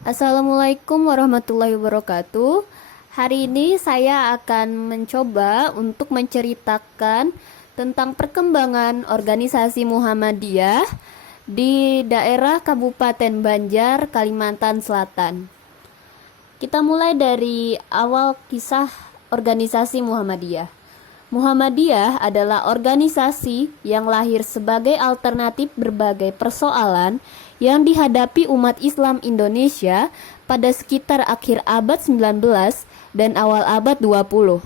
Assalamualaikum warahmatullahi wabarakatuh. Hari ini saya akan mencoba untuk menceritakan tentang perkembangan organisasi Muhammadiyah di daerah Kabupaten Banjar, Kalimantan Selatan. Kita mulai dari awal kisah organisasi Muhammadiyah. Muhammadiyah adalah organisasi yang lahir sebagai alternatif berbagai persoalan yang dihadapi umat Islam Indonesia pada sekitar akhir abad 19 dan awal abad 20.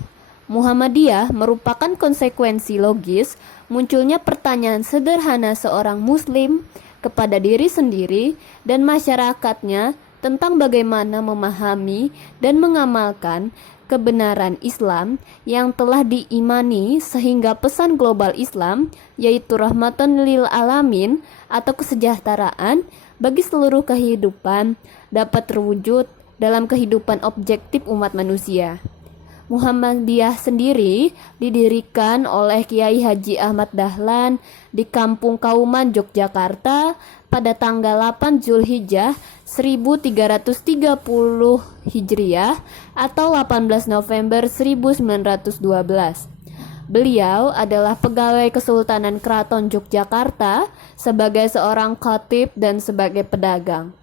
Muhammadiyah merupakan konsekuensi logis munculnya pertanyaan sederhana seorang muslim kepada diri sendiri dan masyarakatnya tentang bagaimana memahami dan mengamalkan kebenaran Islam yang telah diimani, sehingga pesan global Islam yaitu rahmatan lil alamin atau kesejahteraan bagi seluruh kehidupan dapat terwujud dalam kehidupan objektif umat manusia. Muhammadiyah sendiri didirikan oleh Kiai Haji Ahmad Dahlan di Kampung Kauman, Yogyakarta pada tanggal 8 Zulhijjah 1330 Hijriah atau 18 November 1912. Beliau adalah pegawai Kesultanan Keraton Yogyakarta sebagai seorang khatib dan sebagai pedagang.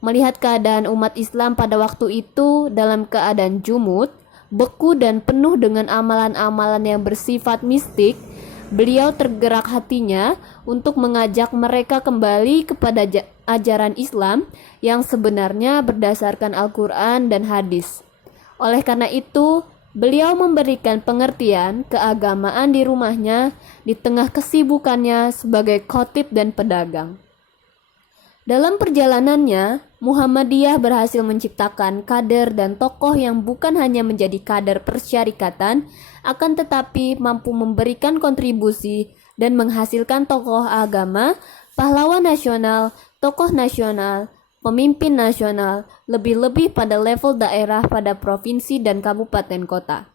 Melihat keadaan umat Islam pada waktu itu dalam keadaan jumud, beku dan penuh dengan amalan-amalan yang bersifat mistik, beliau tergerak hatinya untuk mengajak mereka kembali kepada ajaran Islam yang sebenarnya berdasarkan Al-Quran dan hadis. Oleh karena itu, beliau memberikan pengertian keagamaan di rumahnya di tengah kesibukannya sebagai khatib dan pedagang. Dalam perjalanannya, Muhammadiyah berhasil menciptakan kader dan tokoh yang bukan hanya menjadi kader persyarikatan, akan tetapi mampu memberikan kontribusi dan menghasilkan tokoh agama, pahlawan nasional, tokoh nasional, pemimpin nasional, lebih-lebih pada level daerah pada provinsi dan kabupaten kota.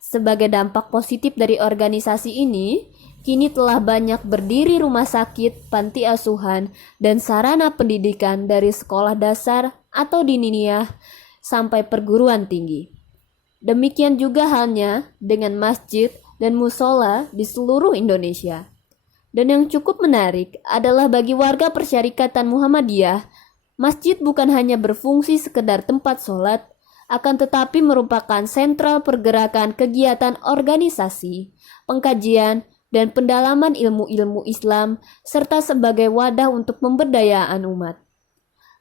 Sebagai dampak positif dari organisasi ini, kini telah banyak berdiri rumah sakit, panti asuhan, dan sarana pendidikan dari sekolah dasar atau diniyah sampai perguruan tinggi. Demikian juga halnya dengan masjid dan musola di seluruh Indonesia. Dan yang cukup menarik adalah bagi warga persyarikatan Muhammadiyah, masjid bukan hanya berfungsi sekedar tempat sholat, akan tetapi merupakan sentral pergerakan kegiatan organisasi, pengkajian, dan pendalaman ilmu-ilmu Islam, serta sebagai wadah untuk pemberdayaan umat.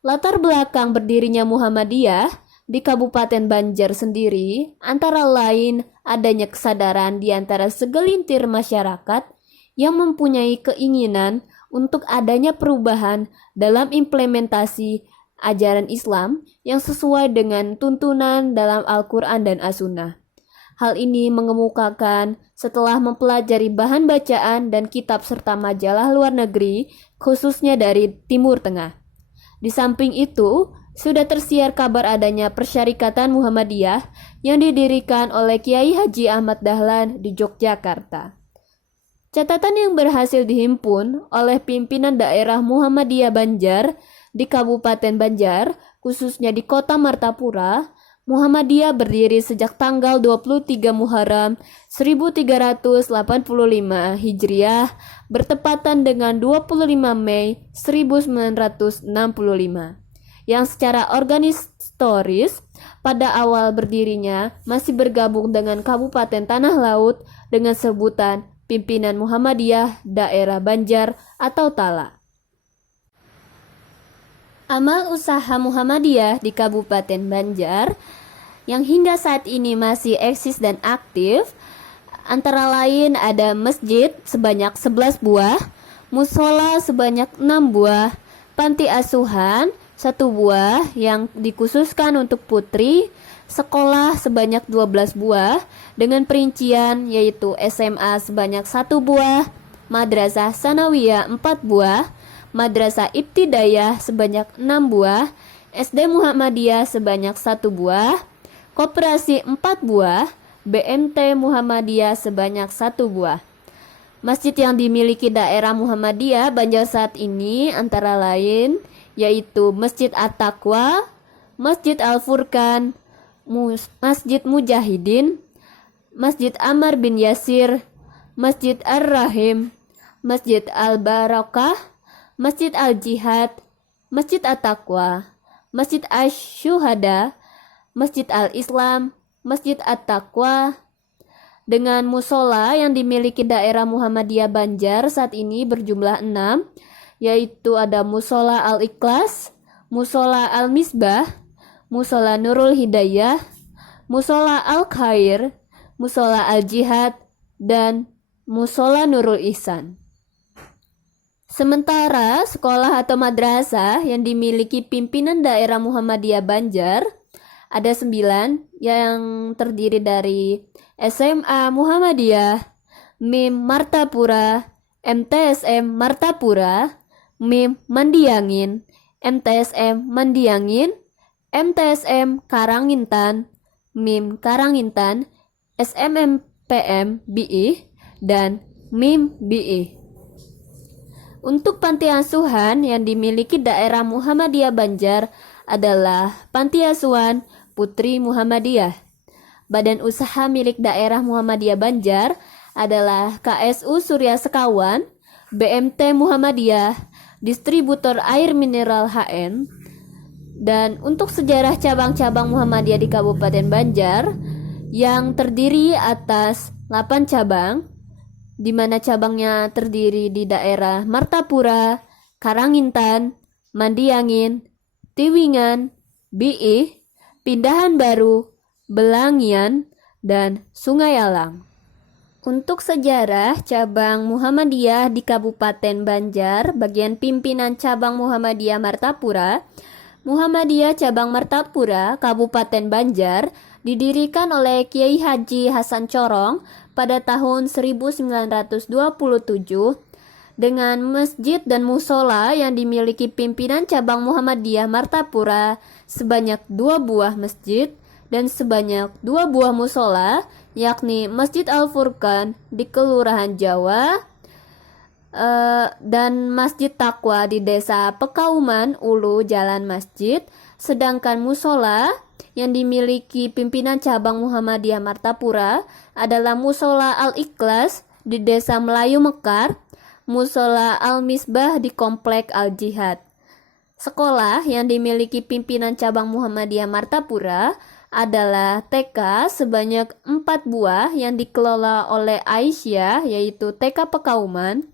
Latar belakang berdirinya Muhammadiyah di Kabupaten Banjar sendiri antara lain adanya kesadaran di antara segelintir masyarakat yang mempunyai keinginan untuk adanya perubahan dalam implementasi ajaran Islam yang sesuai dengan tuntunan dalam Al-Quran dan As-Sunnah. Hal ini mengemukakan setelah mempelajari bahan bacaan dan kitab serta majalah luar negeri, khususnya dari Timur Tengah. Di samping itu, sudah tersiar kabar adanya Persyarikatan Muhammadiyah yang didirikan oleh Kiai Haji Ahmad Dahlan di Yogyakarta. Catatan yang berhasil dihimpun oleh pimpinan daerah Muhammadiyah Banjar di Kabupaten Banjar, khususnya di Kota Martapura, Muhammadiyah berdiri sejak tanggal 23 Muharram 1385 Hijriah bertepatan dengan 25 Mei 1965 yang secara organisatoris pada awal berdirinya masih bergabung dengan Kabupaten Tanah Laut dengan sebutan Pimpinan Muhammadiyah Daerah Banjar atau TALA. Amal usaha Muhammadiyah di Kabupaten Banjar yang hingga saat ini masih eksis dan aktif antara lain ada masjid sebanyak 11 buah, musola sebanyak 6 buah, panti asuhan 1 buah yang dikhususkan untuk putri, sekolah sebanyak 12 buah dengan perincian yaitu SMA sebanyak 1 buah, madrasah sanawiyah 4 buah, madrasah ibtidayah sebanyak 6 buah, SD Muhammadiyah sebanyak 1 buah, koperasi 4 buah, BMT Muhammadiyah sebanyak 1 buah. Masjid yang dimiliki daerah Muhammadiyah Banjar saat ini antara lain yaitu Masjid At-Taqwa, Masjid Al-Furqan, Masjid Mujahidin, Masjid Ammar bin Yasir, Masjid Ar-Rahim, Masjid Al-Barakah, Masjid Al-Jihad, Masjid At-Taqwa, Masjid Asy-Syuhada, Masjid Al-Islam, Masjid At-Taqwa, dengan musola yang dimiliki daerah Muhammadiyah Banjar saat ini berjumlah 6, yaitu ada Musola Al-Ikhlas, Musola Al-Misbah, Musola Nurul Hidayah, Musola Al-Khair, Musola Al-Jihad, dan Musola Nurul Ihsan. Sementara sekolah atau madrasah yang dimiliki pimpinan daerah Muhammadiyah Banjar ada 9, yang terdiri dari SMA Muhammadiyah, MIM Martapura, MTSM Martapura, MIM Mandiangin, MTSM Mandiangin, MTSM Karangintan, MIM Karangintan, SMMPM BI, dan MIM BI. Untuk panti asuhan yang dimiliki daerah Muhammadiyah Banjar adalah Panti Asuhan Putri Muhammadiyah. Badan usaha milik daerah Muhammadiyah Banjar adalah KSU Surya Sekawan, BMT Muhammadiyah, Distributor Air Mineral HN. Dan untuk sejarah cabang-cabang Muhammadiyah di Kabupaten Banjar yang terdiri atas 8 cabang, di mana cabangnya terdiri di daerah Martapura, Karangintan, Mandiangin, Tiwingan, BI, Pindahan Baru, Belangian, dan Sungai Alang. Untuk sejarah cabang Muhammadiyah di Kabupaten Banjar, bagian pimpinan cabang Muhammadiyah Martapura, Muhammadiyah Cabang Martapura, Kabupaten Banjar, didirikan oleh Kiai Haji Hasan Corong pada tahun 1927 dengan masjid dan musola yang dimiliki pimpinan cabang Muhammadiyah Martapura sebanyak 2 buah masjid dan sebanyak 2 buah musola, yakni Masjid Al-Furqan di Kelurahan Jawa dan Masjid Taqwa di Desa Pekauman Ulu Jalan Masjid, sedangkan musola yang dimiliki pimpinan cabang Muhammadiyah Martapura adalah Musola Al-Ikhlas di Desa Melayu Mekar, Musola Al-Misbah di Komplek Al-Jihad. Sekolah yang dimiliki pimpinan cabang Muhammadiyah Martapura adalah TK sebanyak 4 buah yang dikelola oleh Aisyah, yaitu TK Pekauman,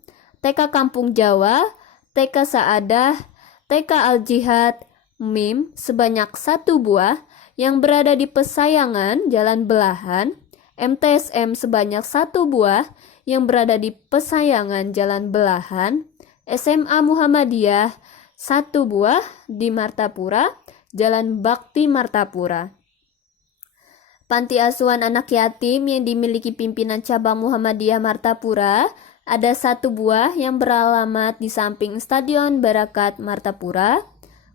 TK Kampung Jawa, TK Saadah, TK Al-Jihad, MIM sebanyak 1 buah yang berada di Pesayangan, Jalan Belahan, MTSM sebanyak 1 buah yang berada di Pesayangan, Jalan Belahan, SMA Muhammadiyah 1 buah di Martapura, Jalan Bakti Martapura. Panti asuhan anak yatim yang dimiliki pimpinan cabang Muhammadiyah Martapura ada 1 buah yang beralamat di samping Stadion Barakat Martapura.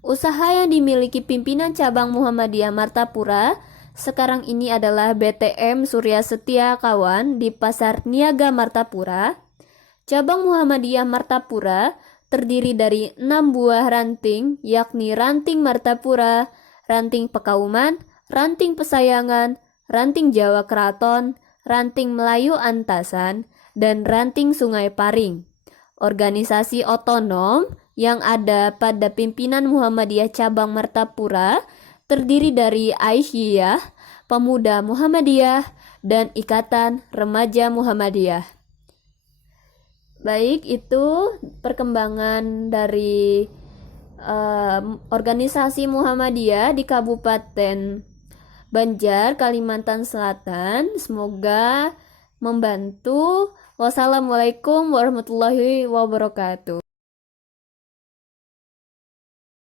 Usaha yang dimiliki pimpinan cabang Muhammadiyah Martapura sekarang ini adalah BTM Surya Setia Kawan di Pasar Niaga Martapura. Cabang Muhammadiyah Martapura terdiri dari 6 buah ranting, yakni Ranting Martapura, Ranting Pekauman, Ranting Pesayangan, Ranting Jawa Keraton, Ranting Melayu Antasan, dan Ranting Sungai Paring. Organisasi otonom yang ada pada pimpinan Muhammadiyah Cabang Martapura terdiri dari Aisyah, Pemuda Muhammadiyah, dan Ikatan Remaja Muhammadiyah. Baik, itu perkembangan dari organisasi Muhammadiyah di Kabupaten Banjar, Kalimantan Selatan. Semoga membantu. Wassalamualaikum warahmatullahi wabarakatuh.